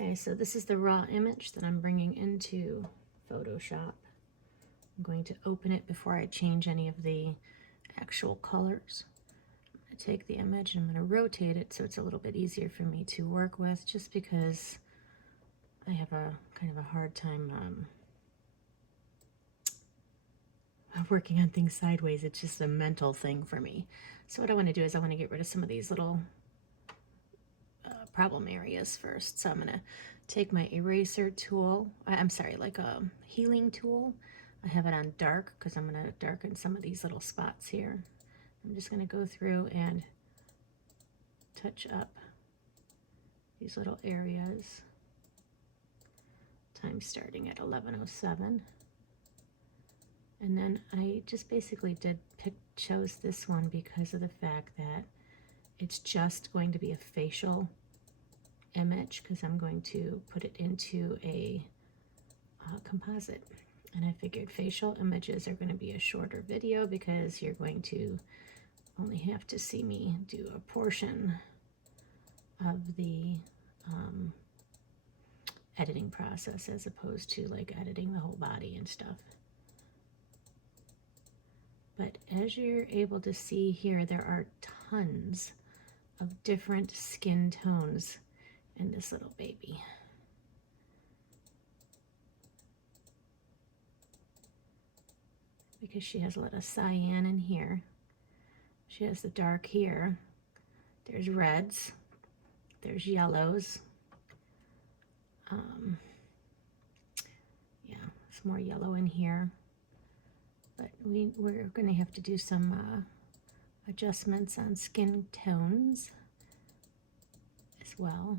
Okay, so this is the raw image that I'm bringing into Photoshop. I'm going to open it before I change any of the actual colors. I'm going to take the image and I'm going to rotate it so it's a little bit easier for me to work with, just because I have a kind of a hard time working on things sideways. It's just a mental thing for me. So what I want to do is I want to get rid of some of these little problem areas first. So I'm going to take my eraser tool, I'm sorry, like a healing tool. I have it on dark because I'm going to darken some of these little spots here. I'm just going to go through and touch up these little areas. Time starting at 11:07. And then I just basically chose this one because of the fact that it's just going to be a facial image, because I'm going to put it into a composite. And I figured facial images are going to be a shorter video because you're going to only have to see me do a portion of the editing process, as opposed to like editing the whole body and stuff. But as you're able to see here, there are tons of different skin tones in this little baby. Because she has a lot of cyan in here. She has the dark here. There's reds. There's yellows. Yeah, some more yellow in here. But we're going to have to do some adjustments on skin tones as well.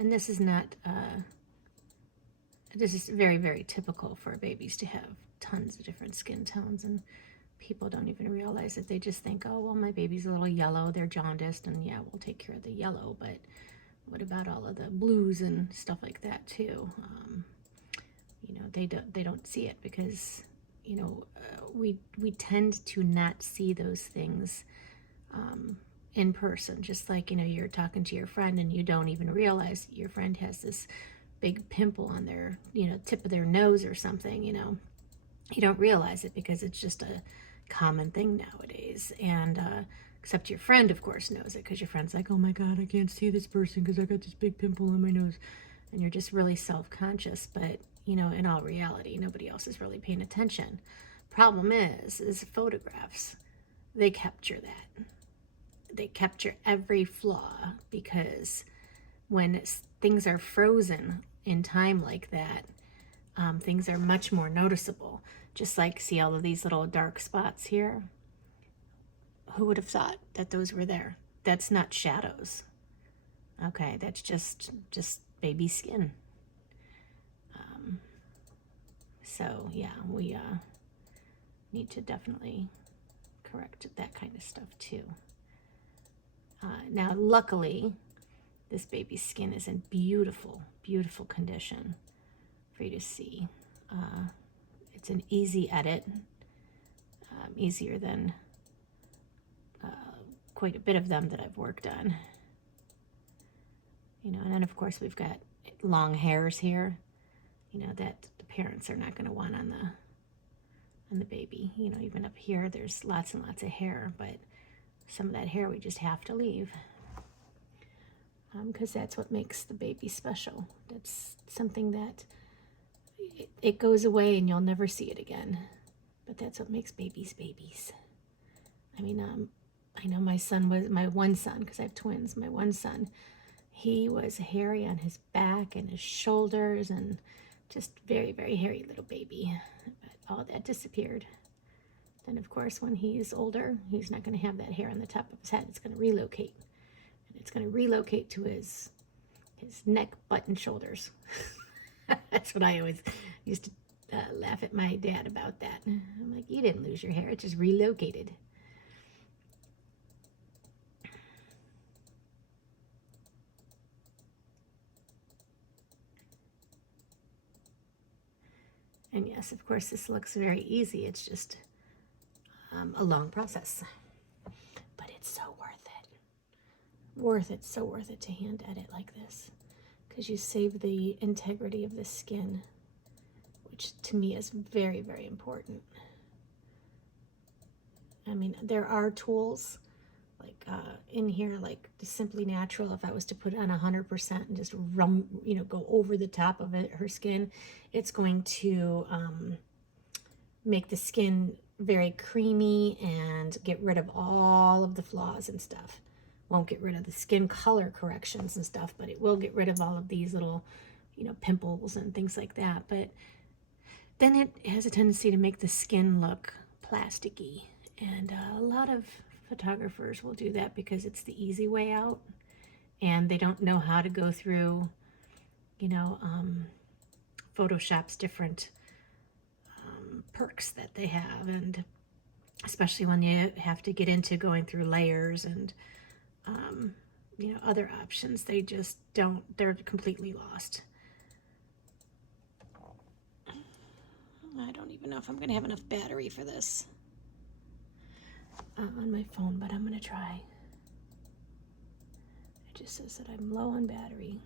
And this is not, this is very, very typical for babies to have tons of different skin tones, and people don't even realize it. They just think, oh, well, my baby's a little yellow, they're jaundiced, and yeah, we'll take care of the yellow, but what about all of the blues and stuff like that too? You know, they don't see it because, you know, we tend to not see those things in person. Just like, you know, you're talking to your friend and you don't even realize your friend has this big pimple on their, you know, tip of their nose or something. You know, you don't realize it because it's just a common thing nowadays. And except your friend, of course, knows it, because your friend's like, oh my God, I can't see this person because I got this big pimple on my nose. And you're just really self-conscious. But, you know, in all reality, nobody else is really paying attention. Problem is photographs, they capture that. They capture every flaw, because when things are frozen in time like that, things are much more noticeable. Just like, see all of these little dark spots here? Who would have thought that those were there? That's not shadows. Okay, that's just baby skin. So yeah, we need to definitely correct that kind of stuff too. Now, luckily, this baby's skin is in beautiful, beautiful condition for you to see. It's an easy edit, easier than quite a bit of them that I've worked on. You know, and then of course we've got long hairs here, you know, that the parents are not going to want on the baby. You know, even up here there's lots and lots of hair, but some of that hair we just have to leave, because that's what makes the baby special. That's something that it goes away and you'll never see it again, but that's what makes babies babies. I mean, I know my one son, because I have twins, my one son, he was hairy on his back and his shoulders, and just very, very hairy little baby. But all that disappeared. Then, of course, when he's older, he's not going to have that hair on the top of his head. It's going to relocate. And it's going to relocate to his neck, butt, and shoulders. That's what I always used to laugh at my dad about that. I'm like, you didn't lose your hair. It just relocated. And yes, of course, this looks very easy. It's just a long process. But it's so worth it. So worth it to hand edit like this. because you save the integrity of the skin, which to me is very, very important. I mean, there are tools like in here, like the Simply Natural. If I was to put it on 100% and just go over the top of it, her skin, it's going to make the skin very creamy and get rid of all of the flaws and stuff. Won't get rid of the skin color corrections and stuff, but it will get rid of all of these little, pimples and things like that. But then it has a tendency to make the skin look plasticky. And a lot of photographers will do that because it's the easy way out. And they don't know how to go through, Photoshop's different perks that they have. And especially when you have to get into going through layers and, other options, they just don't, they're completely lost. I don't even know if I'm going to have enough battery for this on my phone, but I'm going to try. It just says that I'm low on battery.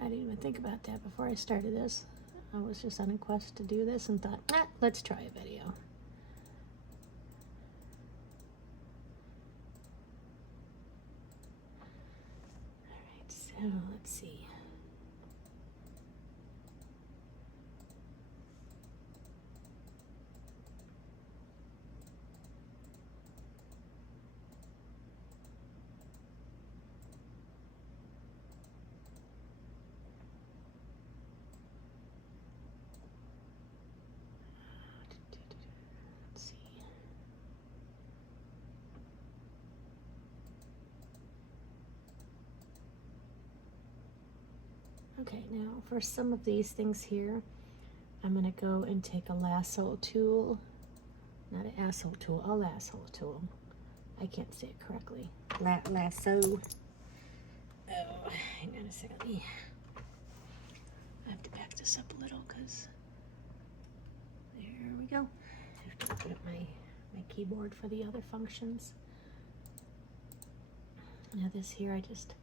I didn't even think about that before I started this. I was just on a quest to do this and thought, let's try a video. Alright, so let's see. Okay, now for some of these things here, I'm going to go and take a lasso tool, not an asshole tool, a lasso tool. I can't say it correctly. Lasso. Oh, hang on a second. I have to back this up a little because there we go. I have to open up my keyboard for the other functions. Now this here, I just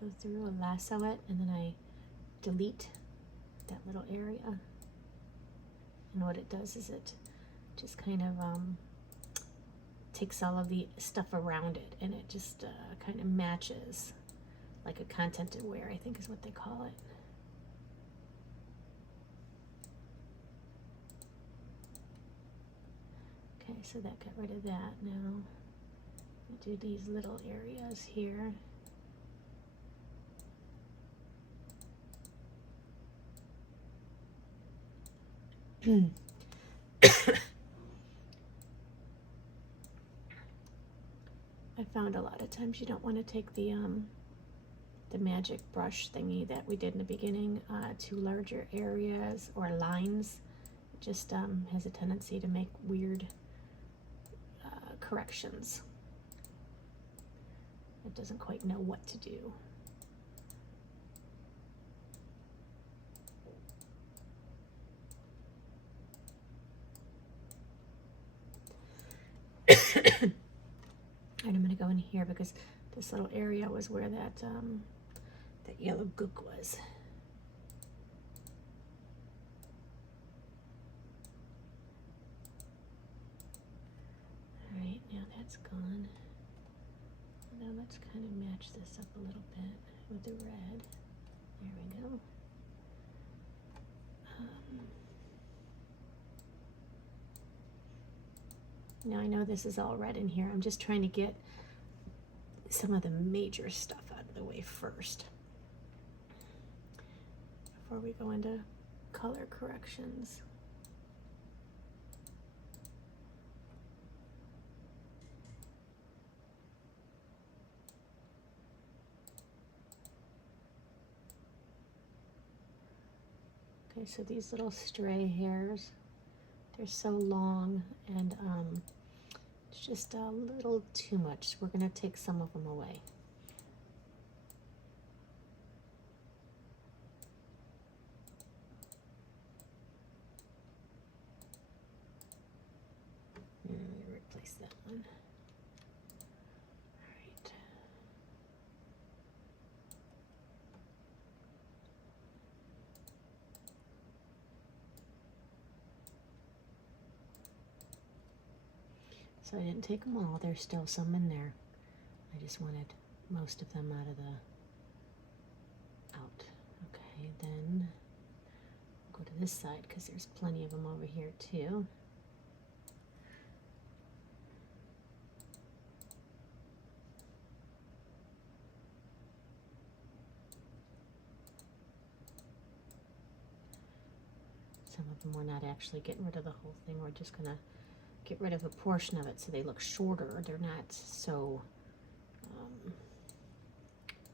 go through and lasso it, and then I delete that little area. And what it does is it just kind of takes all of the stuff around it, and it just kind of matches, like a content aware, I think is what they call it. Okay, so that got rid of that. Now I do these little areas here. I found a lot of times you don't want to take the magic brush thingy that we did in the beginning to larger areas or lines. It just has a tendency to make weird corrections. It doesn't quite know what to do. And I'm going to go in here because this little area was where that that yellow gook was. All right, now that's gone. Now let's kind of match this up a little bit with the red. There we go. Now I know this is all red in here. I'm just trying to get some of the major stuff out of the way first before we go into color corrections. Okay, so these little stray hairs, they're so long, and it's just a little too much. So we're going to take some of them away. And replace that one. All right. So I didn't take them all. There's still some in there. I just wanted most of them out. Okay, then I'll go to this side because there's plenty of them over here too. Some of them we're not actually getting rid of the whole thing. We're just gonna get rid of a portion of it so they look shorter. They're not so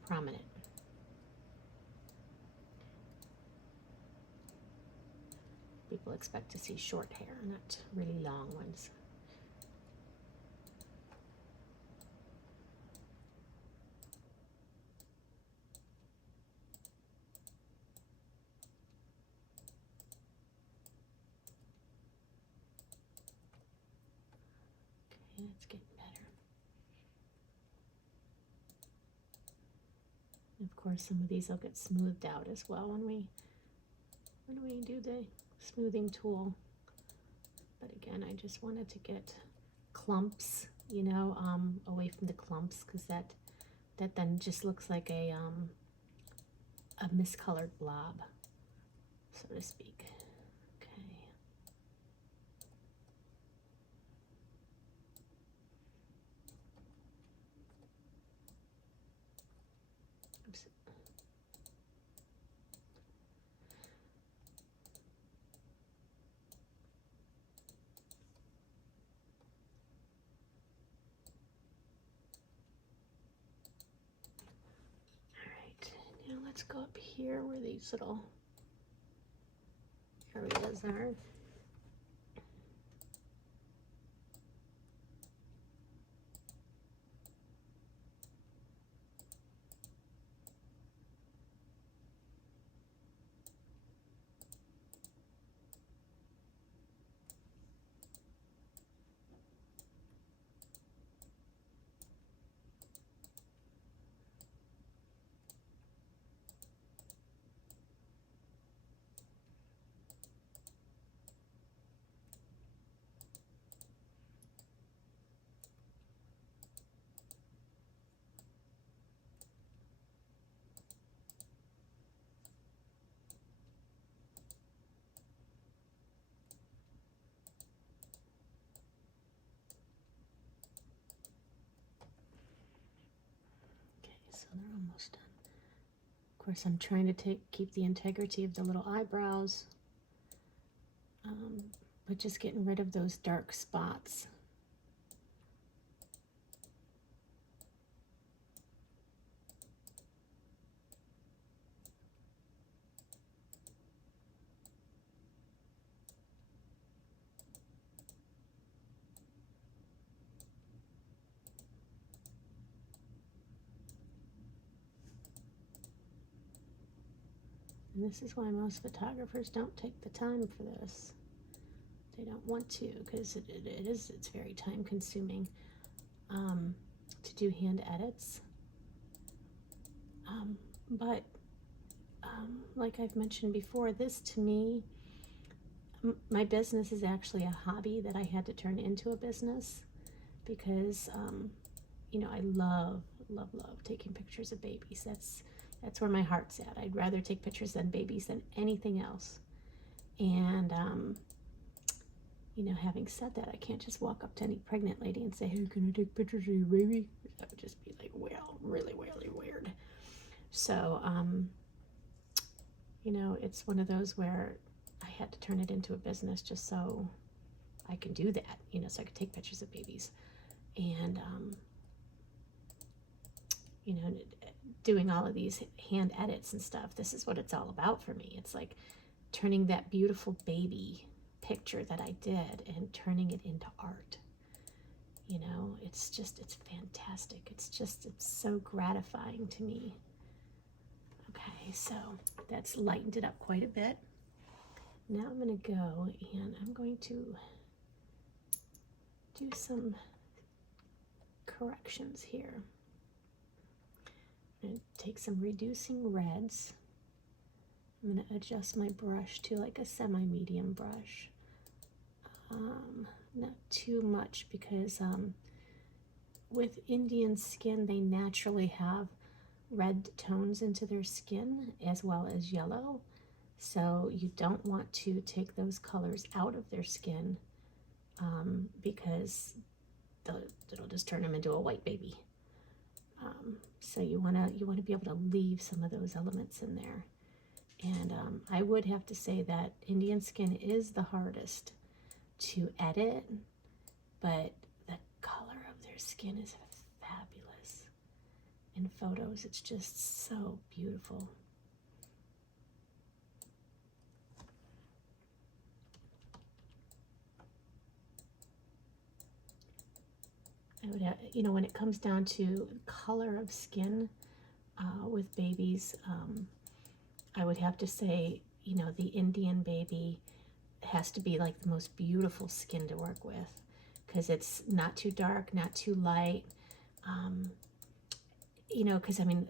prominent. People expect to see short hair, not really long ones. Okay, it's getting better. And of course, some of these will get smoothed out as well when we do the smoothing tool. But again, I just wanted to get clumps, you know, away from the clumps, because that then just looks like a miscolored blob, so to speak. Okay. Oops. Now let's go up here where these little areas are. So they're almost done. Of course, I'm trying to keep the integrity of the little eyebrows, but just getting rid of those dark spots. And this is why most photographers don't take the time for this. They don't want to, because it's very time consuming to do hand edits. But like I've mentioned before, this to me, my business is actually a hobby that I had to turn into a business, because you know, I love taking pictures of babies. That's where my heart's at. I'd rather take pictures of babies than anything else. And you know, having said that, I can't just walk up to any pregnant lady and say, "Hey, can I take pictures of your baby?" That would just be like, well, really weird. So you know, it's one of those where I had to turn it into a business just so I can do that, you know, so I could take pictures of babies. And you know, doing all of these hand edits and stuff, this is what it's all about for me. It's like turning that beautiful baby picture that I did and turning it into art. You know, it's fantastic. It's so gratifying to me. Okay, so that's lightened it up quite a bit. Now I'm going to go and I'm going to do some corrections here. I'm going to take some reducing reds. I'm going to adjust my brush to like a semi-medium brush. Not too much because with Indian skin, they naturally have red tones into their skin as well as yellow. So you don't want to take those colors out of their skin because it'll just turn them into a white baby. So you wanna be able to leave some of those elements in there. And I would have to say that Indian skin is the hardest to edit, but the color of their skin is fabulous. In photos, it's just so beautiful. I would have, when it comes down to color of skin with babies, I would have to say, the Indian baby has to be like the most beautiful skin to work with because it's not too dark, not too light. Because I mean,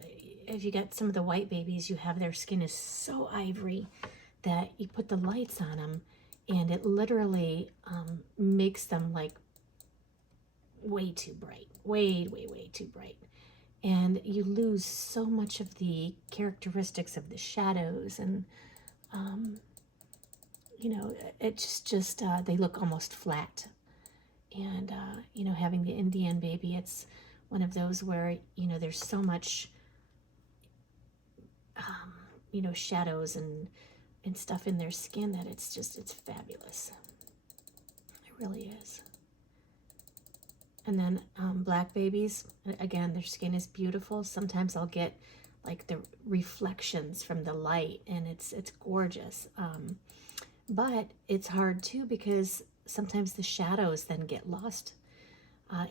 if you get some of the white babies, you have their skin is so ivory that you put the lights on them and it literally makes them like way too bright, way too bright. And you lose so much of the characteristics of the shadows and it's just they look almost flat. And having the Indian baby, it's one of those where there's so much shadows and stuff in their skin that it's fabulous. It really is. And then black babies, again, their skin is beautiful. Sometimes I'll get like the reflections from the light and it's gorgeous. But it's hard too because sometimes the shadows then get lost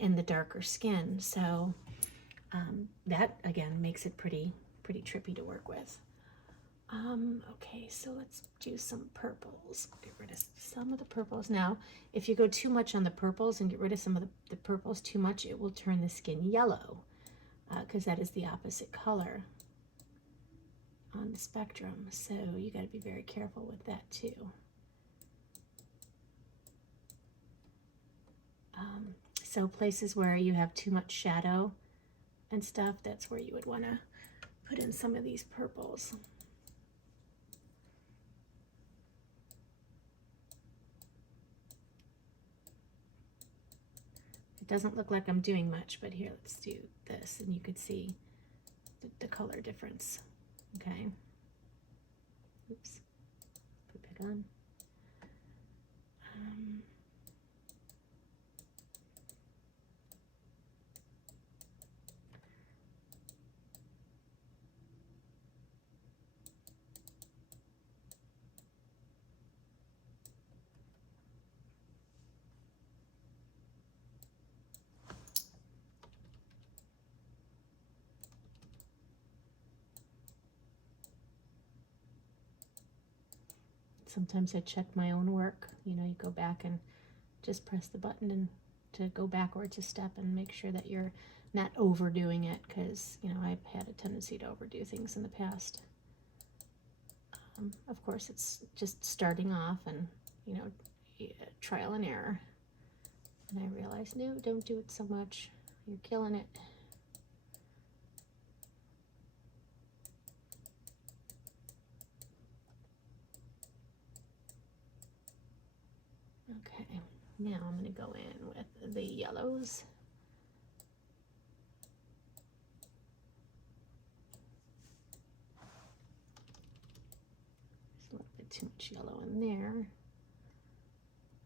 in the darker skin. So that again makes it pretty trippy to work with. Okay, so let's do some purples. Get rid of some of the purples. Now, if you go too much on the purples and get rid of some of the purples too much, it will turn the skin yellow because that is the opposite color on the spectrum. So you got to be very careful with that too. So places where you have too much shadow and stuff, that's where you would want to put in some of these purples. It doesn't look like I'm doing much, but here, let's do this, and you could see the color difference. Okay. Oops. Put it back on. Sometimes I check my own work. You go back and just press the button and to go backwards a step and make sure that you're not overdoing it because, I've had a tendency to overdo things in the past. Of course, it's just starting off and, trial and error. And I realized, no, don't do it so much. You're killing it. Okay, now I'm going to go in with the yellows. There's a little bit too much yellow in there.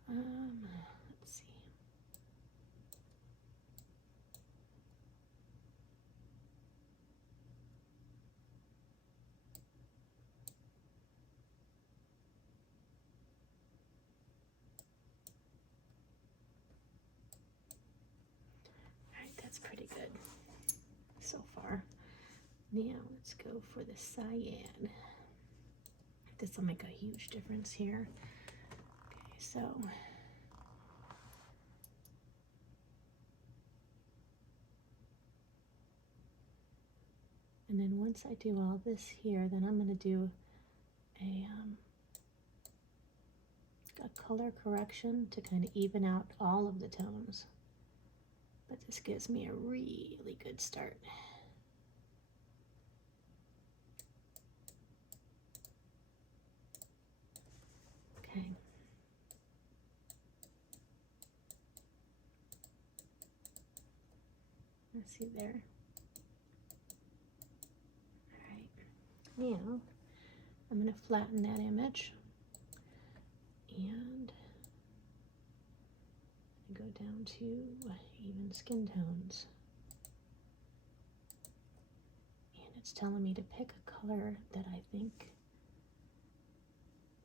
Let's see. That's pretty good so far. Now let's go for the cyan. This will make a huge difference here. Okay, so and then once I do all this here, then I'm going to do a a color correction to kind of even out all of the tones. But this gives me a really good start. Okay. Let's see there. All right. Now, I'm going to flatten that image and go down to even skin tones. And it's telling me to pick a color that I think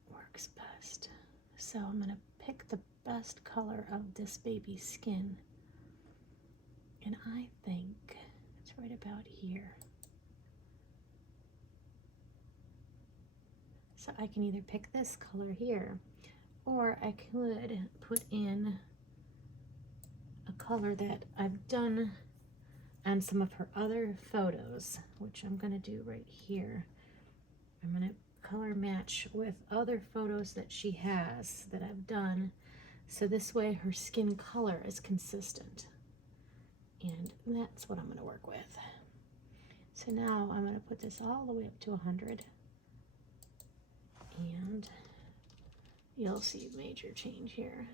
works best. So I'm going to pick the best color of this baby's skin. And I think it's right about here. So I can either pick this color here, or I could put in a color that I've done on some of her other photos, which I'm going to do right here. I'm going to color match with other photos that she has that I've done, so this way her skin color is consistent. And that's what I'm going to work with. So now I'm going to put this all the way up to 100. And you'll see major change here.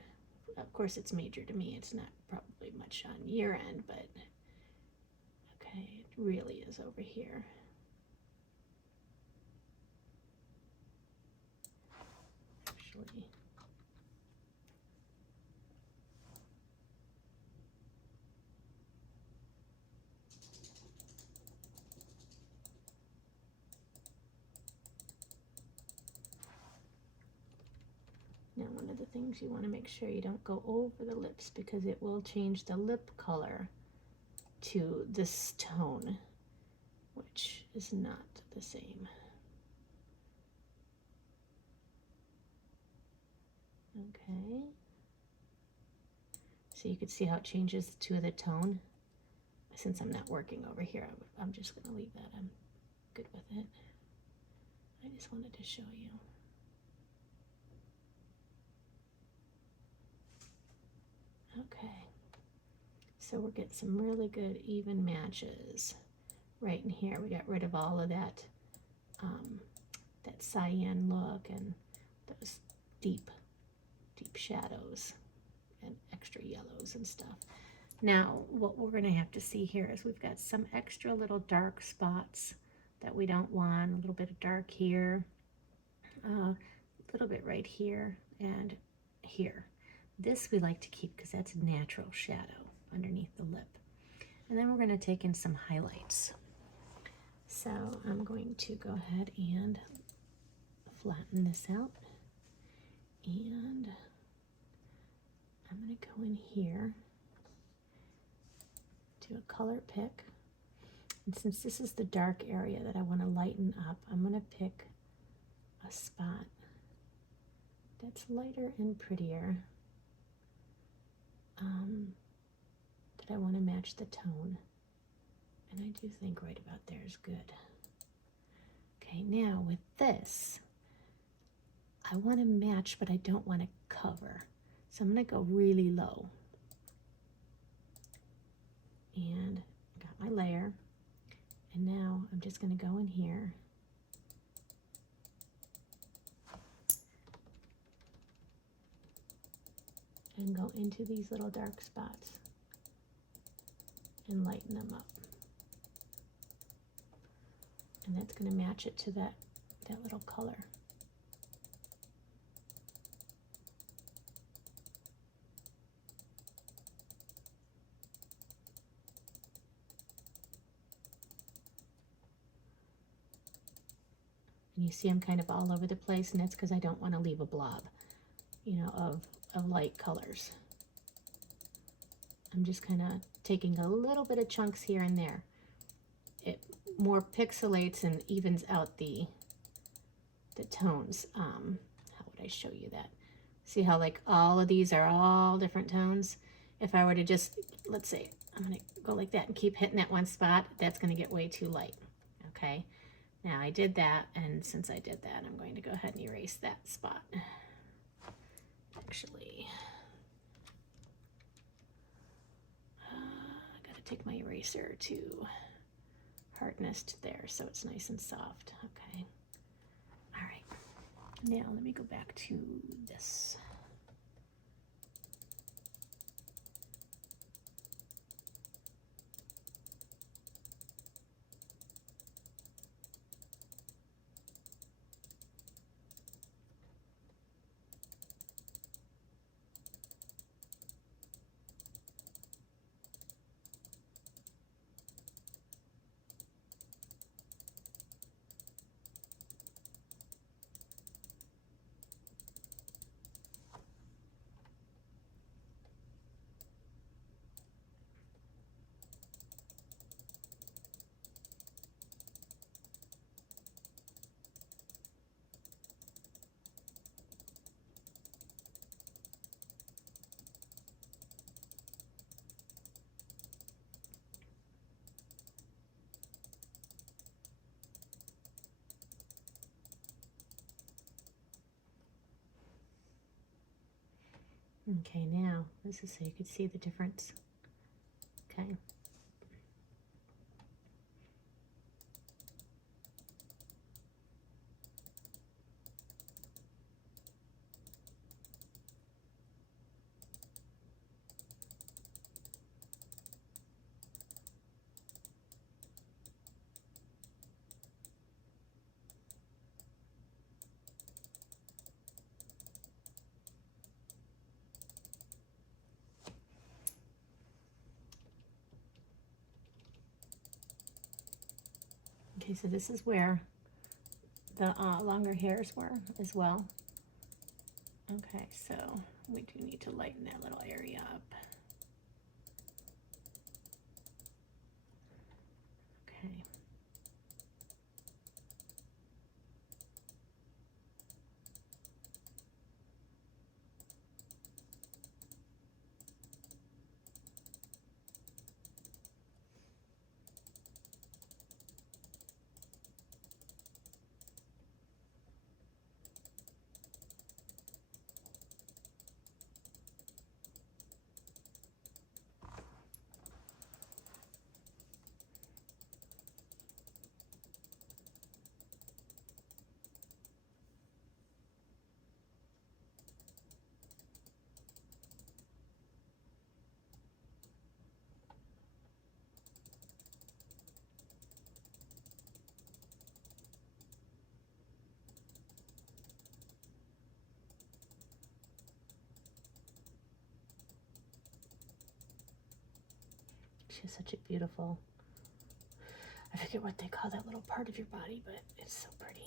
Of course, it's major to me. It's not probably much on your end, but okay, it really is over here. Actually, now one of the things you want to make sure you don't go over the lips, because it will change the lip color to this tone, which is not the same. Okay. So you can see how it changes to the tone. Since I'm not working over here, I'm just going to leave that. I'm good with it. I just wanted to show you. Okay. So we're getting some really good even matches right in here. We got rid of all of that that cyan look and those deep shadows and extra yellows and stuff. Now, what we're going to have to see here is we've got some extra little dark spots that we don't want. A little bit of dark here, a little bit right here and here. This we like to keep because that's a natural shadow underneath the lip. And then we're going to take in some highlights. So I'm going to go ahead and flatten this out. And I'm going to go in here to a color pick. And since this is the dark area that I want to lighten up, I'm going to pick a spot that's lighter and prettier, that I want to match the tone. And I do think right about there is good. Okay, now with this, I want to match, but I don't want to cover. So I'm going to go really low. And I got my layer. And now I'm just going to go in here. And go into these little dark spots and lighten them up. And that's going to match it to that little color. And you see I'm kind of all over the place, and that's because I don't want to leave a blob, you know, of light colors. I'm just kind of taking a little bit of chunks here and there. It more pixelates and evens out the tones. How would I show you that? See how like all of these are all different tones? If I were to just, let's say, I'm going to go like that and keep hitting that one spot, that's going to get way too light. Okay, now I did that, and since I did that, I'm going to go ahead and erase that spot. actually. I gotta take my eraser to hardness to there so it's nice and soft. Okay. All right. Now let me go back to this. Okay, now this is so you can see the difference. Okay. Okay, so this is where the longer hairs were as well. Okay, so we do need to lighten that little area up. Okay. She's such a beautiful, I forget what they call that little part of your body, but it's so pretty.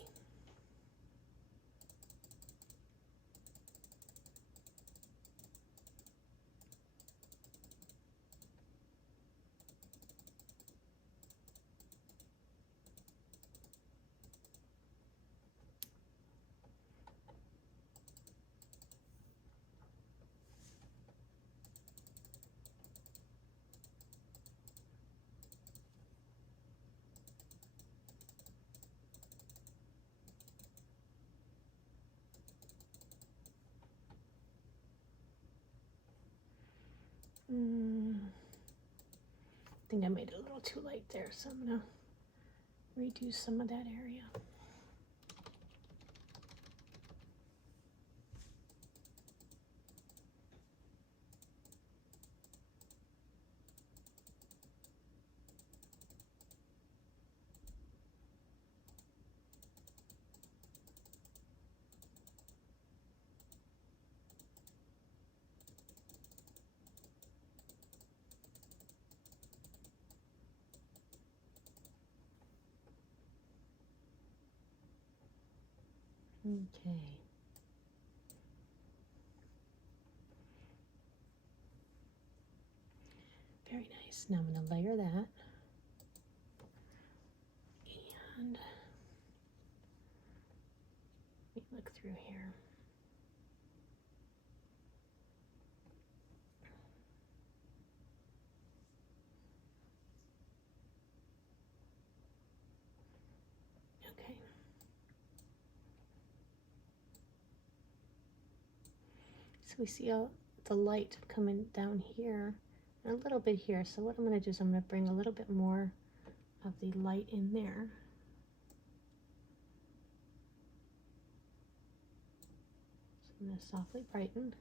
I think I made it a little too light there, so I'm gonna redo some of that area. Okay. Very nice. Now I'm going to layer that. And let me look through here. Okay. So we see the light coming down here and a little bit here. So what I'm going to do is I'm going to bring a little bit more of the light in there. So I'm going to softly brighten.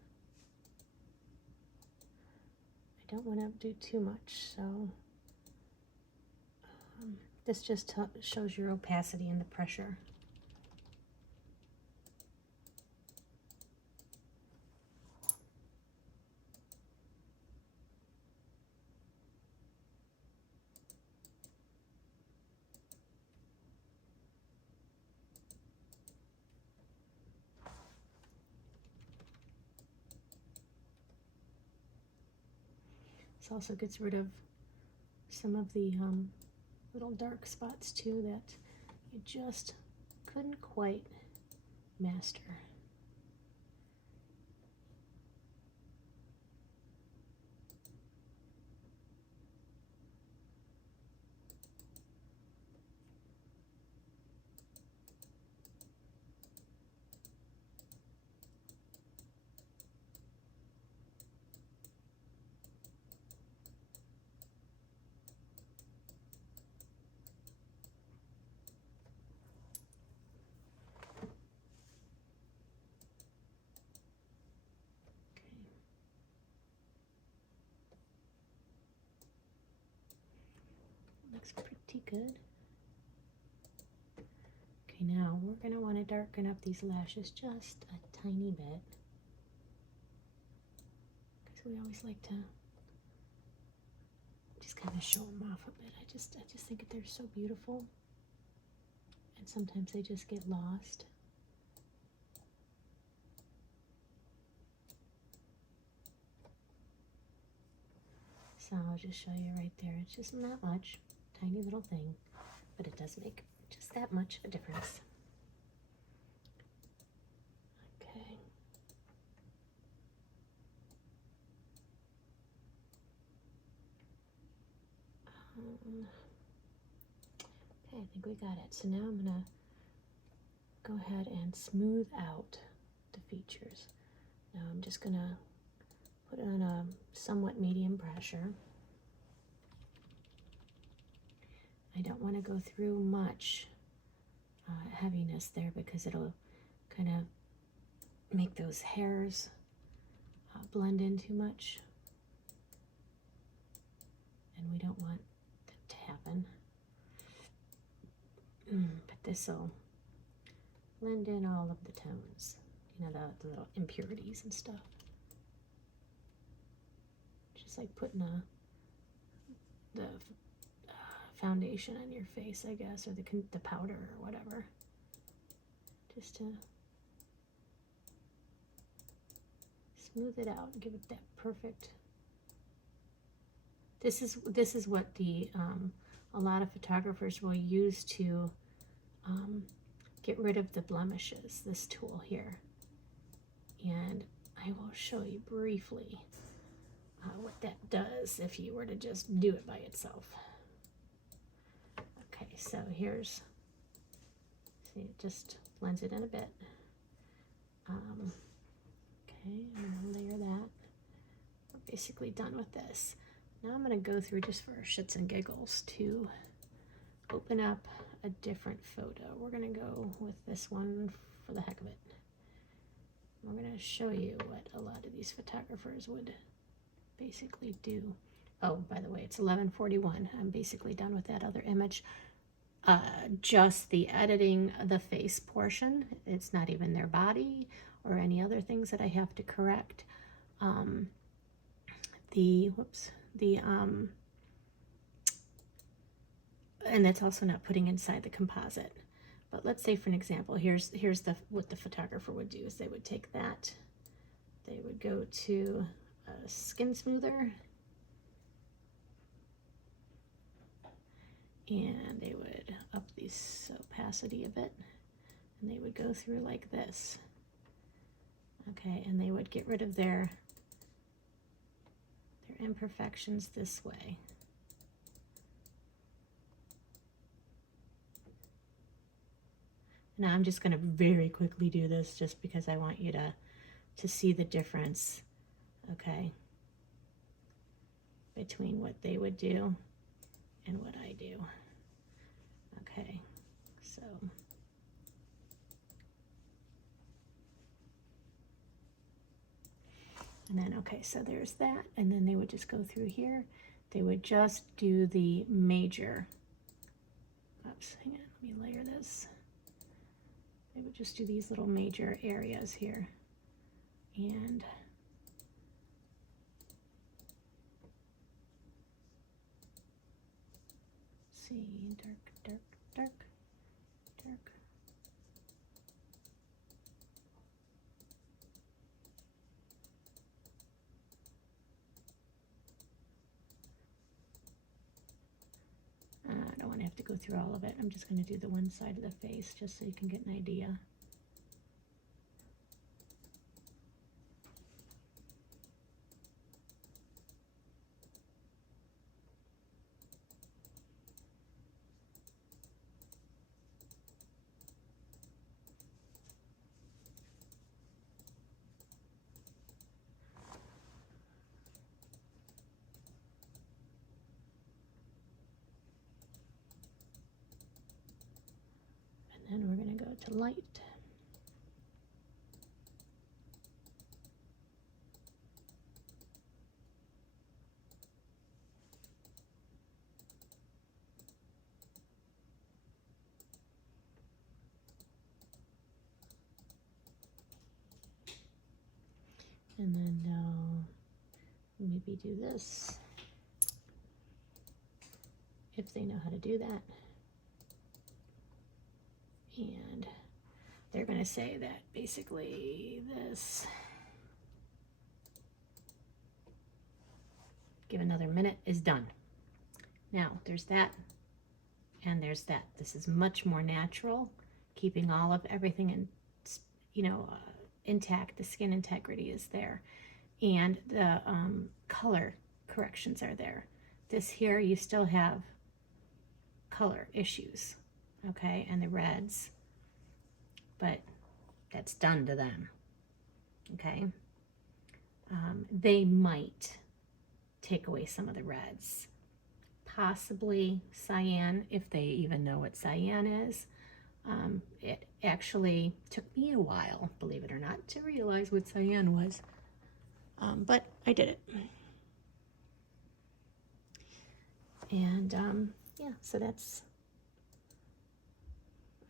I don't want to do too much, so this just shows your opacity and the pressure. This also gets rid of some of the little dark spots too that you just couldn't quite master. Looks pretty good. Okay, now we're going to want to darken up these lashes just a tiny bit, because we always like to just kind of show them off a bit. I just think they're so beautiful, and sometimes they just get lost. So I'll just show you right there. It's just not much, tiny little thing, but it does make just that much of a difference. Okay. Okay, I think we got it. So now I'm gonna go ahead and smooth out the features. Now I'm just gonna put it on a somewhat medium pressure. I don't want to go through much heaviness there, because it'll kind of make those hairs blend in too much, and we don't want that to happen. But this will blend in all of the tones, you know, the little impurities and stuff. Just like putting the foundation on your face, I guess, or the powder or whatever, just to smooth it out and give it that perfect. This is what the a lot of photographers will use to get rid of the blemishes, this tool here. And I will show you briefly what that does if you were to just do it by itself. Okay, so here's, see, it just blends it in a bit. Okay, I'm gonna layer that. We're basically done with this. Now I'm gonna go through, just for shits and giggles, to open up a different photo. We're gonna go with this one for the heck of it. We're gonna show you what a lot of these photographers would basically do. Oh, by the way, it's 11:41. I'm basically done with that other image. Just the editing the face portion. It's not even their body or any other things that I have to correct. And that's also not putting inside the composite. But let's say, for an example, here's what the photographer would do is they would take that, they would go to a skin smoother, and they would up this opacity a bit, and they would go through like this. Okay, and they would get rid of their imperfections this way. Now I'm just going to very quickly do this just because I want you to to see the difference, okay, between what they would do and what I do. Okay, so and then, okay, so there's that, and then they would just go through here. They would just do the major, oops, hang on, let me layer this. They would just do these little major areas here. And see, dark, dark, dark, dark. I don't want to have to go through all of it. I'm just going to do the one side of the face just so you can get an idea. And then we're going to go to light. And then maybe do this, if they know how to do that. And they're going to say that basically this, give another minute, is done. Now there's that and there's that. This is much more natural, keeping all of everything in, intact. The skin integrity is there, and the color corrections are there. This here, you still have color issues, okay, and the reds, but that's done to them, okay. They might take away some of the reds, possibly cyan, if they even know what cyan is. It actually took me a while, believe it or not, to realize what cyan was, but I did it. And yeah, so that's,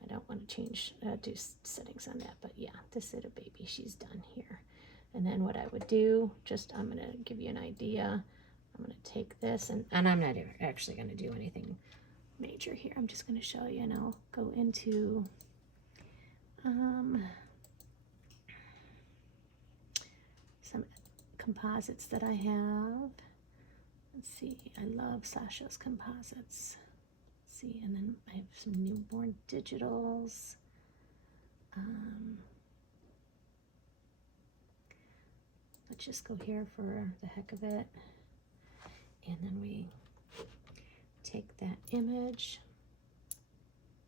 I don't want to change, do settings on that, but yeah, this is a baby, she's done here. And then what I would do, I'm going to give you an idea. I'm going to take this, and I'm not actually going to do anything major here. I'm just going to show you, and I'll go into some composites that I have. Let's see, I love Sasha's composites. Let's see, and then I have some newborn digitals. Let's just go here for the heck of it. And then we take that image.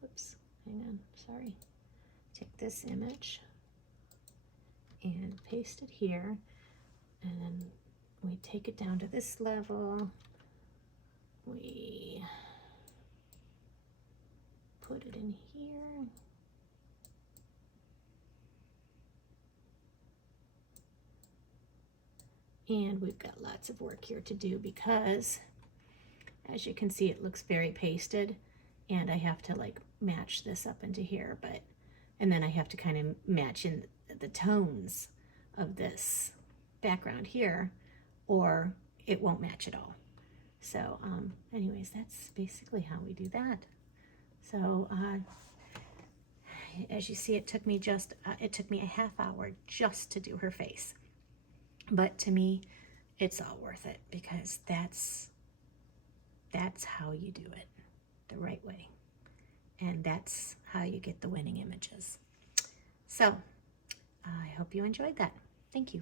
Oops, hang on, sorry. Take this image and paste it here. And then we take it down to this level. We put it in here. And we've got lots of work here to do because, as you can see, it looks very pasted, and I have to like match this up into here, and then I have to kind of match in the tones of this background here, or it won't match at all. So anyways, that's basically how we do that. So as you see, it took me a half hour just to do her face. But to me, it's all worth it, because that's how you do it the right way. And that's how you get the winning images. So I hope you enjoyed that. Thank you.